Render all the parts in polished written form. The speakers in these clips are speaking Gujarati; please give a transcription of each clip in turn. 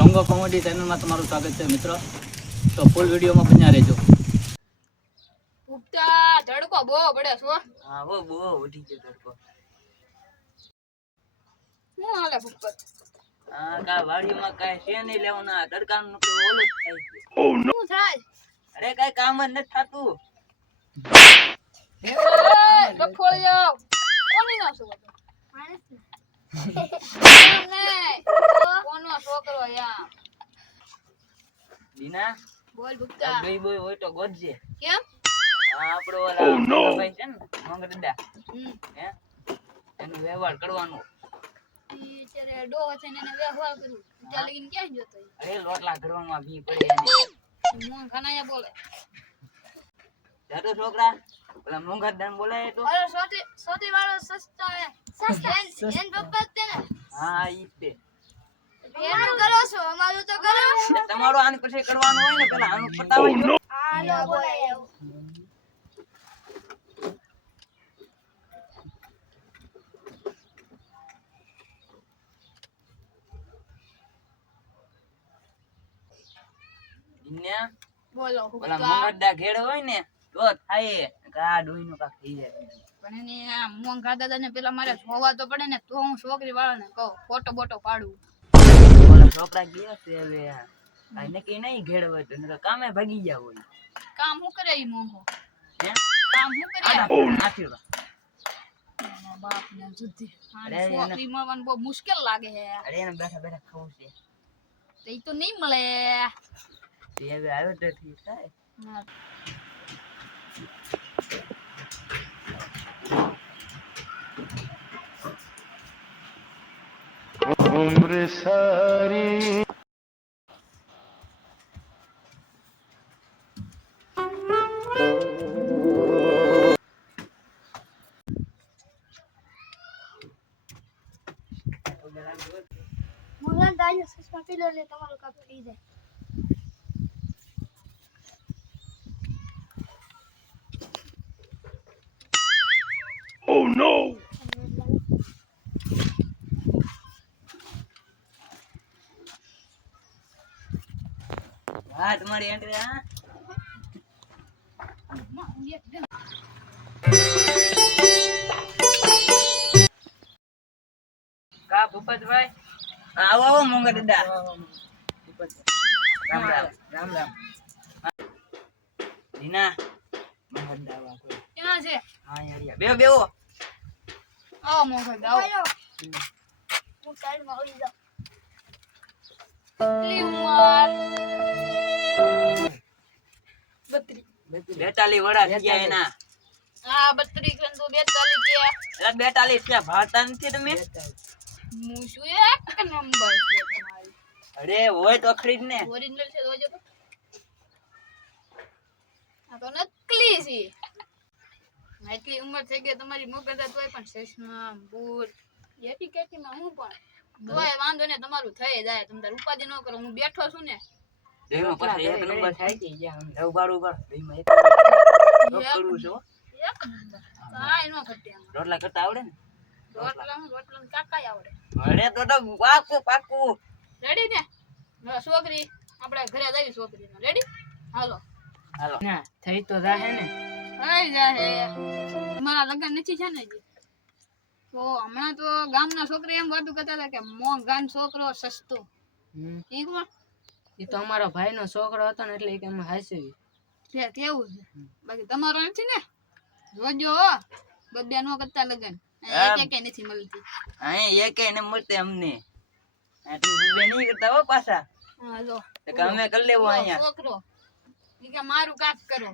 ઢોંગો કોમેડી ચેનલમાં તમારું સ્વાગત છે મિત્રો. તો ફૂલ વિડીયોમાં બન્યા રહેજો. ઉપતા ધડકો બહુ પડે છો. હા હો બહુ ઉઠી ગયો તડકો. હું હાલે ઉપર હા કા વાડીમાં કાઈ છે નહીં લેવાના તડકાનું નકરું ઓલું જ થાય છે. શું થાય? અરે કાઈ કામ જ નથી થાતું. રખોળિયો કોની ના છો તો માણસ ને કોનો છોકરો યા દીના બોલ ભૂપતા ગઈ બોય હોય તો ગોતજે. કેમ? આ આપણો ઓલા ભાઈ છે ને મંગરડા હે એનું વ્યવહાર કરવાનો. ઈ ત્યારે ડોહો છે ને એને વ્યવહાર કરું ત્યાં લગીને ક્યાં જતો અરે લોટલા ઘડવામાં ભી પડે એને મોં ખાનાયા બોલે જાતો છોકરા ઓલા મંગરડા બોલાય તો અરે સોતી વાળો સસ્તો હે એન પપ્પા તે ને હા ઈ જ તે એનું કરો છો અમારું તો કરો તમારું આની પછી કરવાનું હોય ને પેલા આનું પતાવાય હાલો બોલાય ને બોલો ઓલા મંગરડા ઘેડ હોય ને તો થાય કા ડોઈનું કાક થઈ જાય. પણ એને આ મોંગ ખાતા હતા ને પેલા મારે જોવા તો પડે ને તો હું છોકરી વાળાને કહું ફોટો બોટો પાડું. ઓલા છોકરા ગયા છે હવે આ નક્કી નહીં ઘેડ હોય તો નકર કામે ભાગી ગયા હોય. કામ હું કરે ઈ મોંઘો હે કામ હું કરે આઠી બાપ ને જુદ્ધી અરે છોકરી મળવાનું બહુ મુશ્કેલ લાગે છે અરે એને બેઠા બેઠા ખાવું છે તો ઈ તો નહીં મળે. તે હવે આવ્યો તો ઠીક થાય. उम्र सारी મોહન દાઈ સસમા પીલો લે તમારો કાપ થઈ જાય. oh no હા તમારી એન્ટ્રી હા કા ભૂપતભાઈ આવો આવો મોંગા દાદા રામ રામ રામ રામ દીના મોંગા દાદા ક્યાં છે? હા યાર બેહો બેહો આવો મોહન દાઓ હું સાઈડ માં આવી જાઉં. કેટલી ઉંમર? 42 વડા થઈ ગયા એના. હા 32 કન તો 42 કે એટલે 42 છે ભાળતા નથી તમે? હું શું એક નંબર છે તમારી અરે હોય તો ખરીદ ને. ઓરિજિનલ છે જોજો તો આ તો નકલી છે. એટલી ઉંમર થઈ ગઈ તમારી મોકલતા તોય પણ ચશ્મા બૂટ એટીકેટીમાં હું પણ તોય વાંધો ને તમારું થઈ જાય. તમે તાર ઉપાધિ ન કરો હું બેઠો છું ને. દેમાં પાછા એક નંબર થાય છે જ્યાં લવ બાડું કર દેમાં એક કરું છો એક નંબર કાઈ નો ઘટે આમાં. રોટલા કરતા આવડે ને? રોટલા કાકાય આવડે. અરે તો પાકું પાકું રેડી ને હવે છોકરી આપણે ઘરે આવી છોકરીને રેડી હાલો હાલો ના થઈ તો જાહે ને. થઈ જાહે. મારા લગન નથી છે ને હજી તો હમણાં તો ગામના છોકરા એમ વાતું કરતા હતા કે મોંઘાન છોકરો સસ્તો. ઈકમાં એ તો અમારો ભાઈનો છોકરો હતો ને એટલે કે અમે હાસવી છે કેવું છે બાકી તમારો નથી ને જોજો બબ્બે નો કરતા લગન એક નથી મળતી. અહીં એકે ને મળતે અમને આ તું બે નહીં કરતા હો પાછા હા જો તો કે અમે કરી લેવું અહીંયા. છોકરો ઈ કે મારું કાક કરો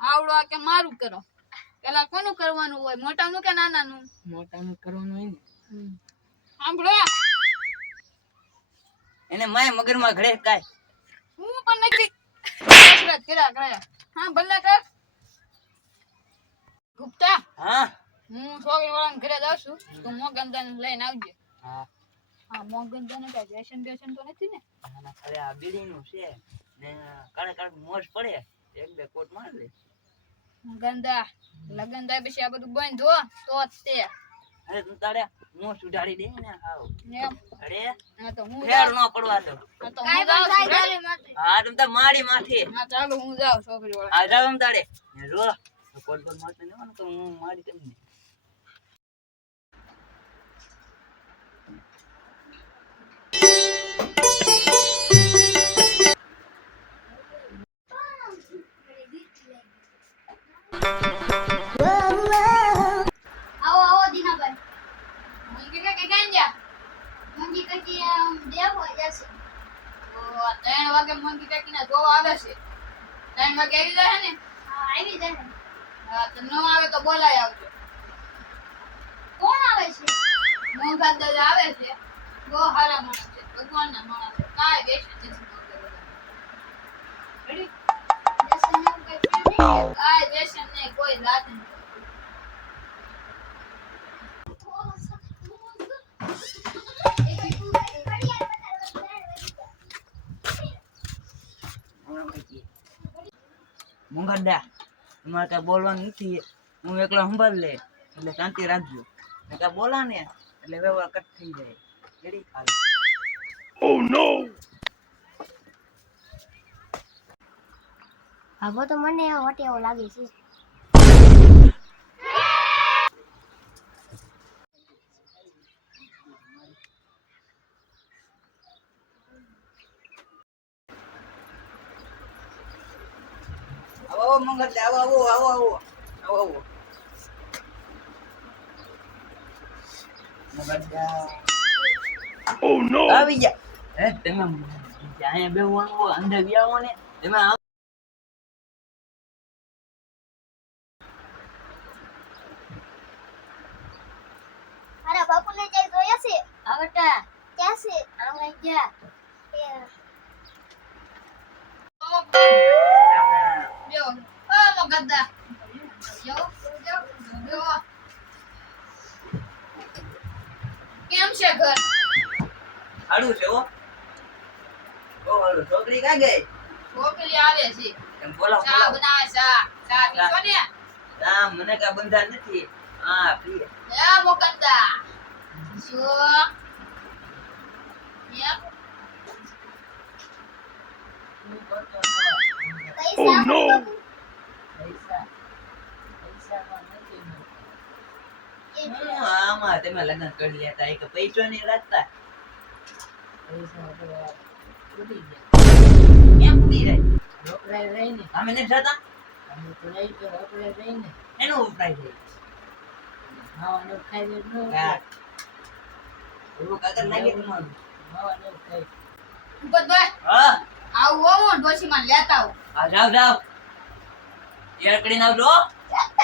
આવડો આ કે મારું કરો. પેલા કોનું કરવાનું હોય મોટાનું કે નાનાનું? મોટાનું કરવાનું હોય ને. સાંભળો એને માય મગરમાં ઘડે કાય હું પણ નથી કસરત કર્યા કરે. હા ભલે કર ગુપ્તા હા હું છોકરી વાળાને ઘરે જાઉં છું તો મોગંદાને લઈને આવજે. હા હા મોગંદાને કઈ વ્યસન બેસન તો નથી ને? ના અરે આ બીડીનું છે ને કાળે કાળે મોજ પડે એક બે કોટ માર લે. ગંદા લગન થાય પછી આ બધું બંધ હો તો જ તે અરે તું તારે હું સુધારી દે ને હાવ એમ અરે હા તો હું ફેર નો પડવા દો હા તો હું જાઉં છું ready? હા તમ તાર મારી માથે હા ચાલો હું જાઉં છોકરી વાળા આ જાવ તમ તારે જો કોટ પર મારતો ને તો હું મારી તમને આવો આવો દીનાભાઈ મંગી કે ક્યાં ગયા મંગી કાકી દેવ હોય જશે તો 3 વાગે મંગી કાકી ના જોવા આવે છે 3 વાગે આવી જાય ને હા આવી જાય હા તો ન આવે તો બોલાય આવજો કોણ આવે છે મોંઘા દાદા આવે છે બહુ હારા માણસ છે ભગવાનના માણસ છે કાઈ વેશ નથી રેડી કાઈ વેશ નહીં કોઈ લાત નહીં મુંગડા તમારે કઈ બોલવાનું નથી હું એકલો સંભાળ લે એટલે શાંતિ રાખજો ને કઈ બોલા ને એટલે વ્યવહાર કટ થઈ જાય રેડી ખાલી Oh no! હવે તો મને વટે એવું લાગે છે આવો મુંગડા આવો આવો આવો આવો આવો મુંગડા Oh no! આવી જા હે તમે અહીંયા બેહવાનું અંદર વ્યાવો ને તમે મારા બાપુને જઈ જોયા છે આવટા ક્યાં છે આમ લઈ ગયા બેઓ ઓ મોગદ્દા યો યો કેમ છે ઘર હાડું છે ઓ હાડું છોકરી કાં ગઈ છોકરી આવે છે એમ બોલાવ ચા બોલાવ બનાવે ચા પીશો ને આ મને કા બંધા નથી હા પીએ એ મોગદ્દા જો યપ Oh no! આમાં તમે લગ્ન કરી લેતા એક પૈસો નહીં રાખતા કેમ પૂરી જાય રોકડાઈ રહીને અમે નથી જતા અમે તો રહી તો રોકડાઈ રહીને એનો વપરાય જાય ખાવાનું ખાઈ દે નો હા. એવું કાગળ લાગે તમારું ખાવાનું ખાઈ ભૂપતભાઈ હા આવું હોવો ને ડોશીમાં લેતા આવો આ જાવ જાવ યાર કરીને આવજો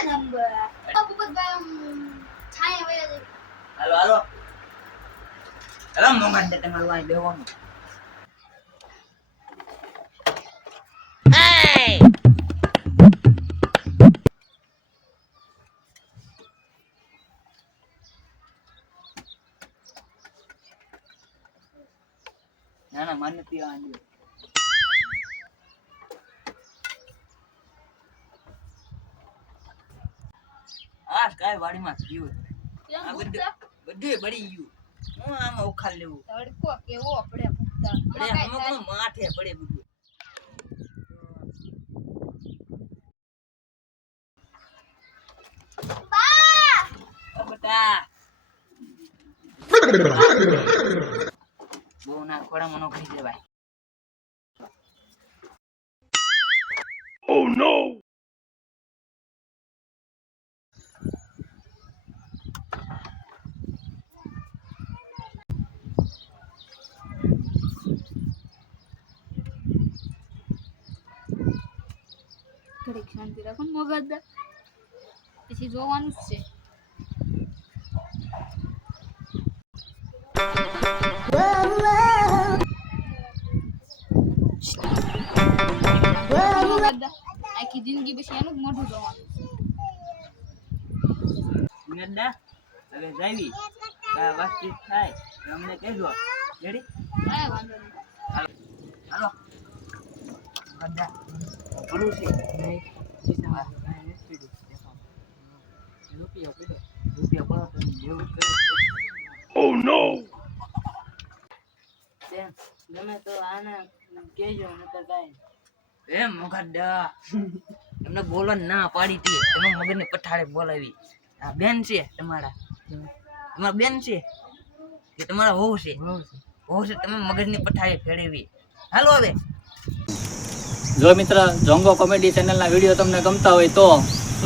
નંબર ભૂપતભાઈ છાયા વયા જાય હાલો હાલો હાલો મોંઘા તમારું અહીં બેહવાનું ના ના મને પીવા આંડ્યો આ કાઈ વાડીમાં થયું કેમ આ ભૂપતા બધું બળી ગયું હું આમાં ઉખાડ લેવું તડકો કેવો પડે ભૂપતા પડે અમુક માથે પડે બધું ઓ બેટા બહુ ના ખોડામાં નોકરી જવાય Oh no! ઘડીક શાંતિ રાખો ને મોગદ્દા પછી જોવાનું જ છે મોગદ્દા આખી જિંદગી પછી એનું જ મોઢું જોવાનું નંદા હવે જાવી આ વાતચીત થાય તો અમને કહેજો રેડી કાંઈ વાંધો નહીં હાલો બધા બોલું છે નહીં સીધા વાત રૂપિયા પીધો રૂપિયા બોલો તો એવું કરે. Oh no! બેન ગમે તો આને કહેજો નકર કાંઈ એ મોગાડા એમને બોલવા ના પાડી હતી, તમે મગજને પઠાડે બોલાવી. આ બેન છે તમારા બેન છે કે તમારા વહુ છે? વહુ છે, તમે મગજની પઠાડે ફેરવી. હાલો હવે. જો મિત્ર જોંગો કોમેડી ચેનલના વિડીયો તમને ગમતા હોય તો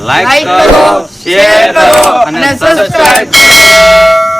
લાઈક કરો, શેર કરો અને સબસ્ક્રાઇબ કરો.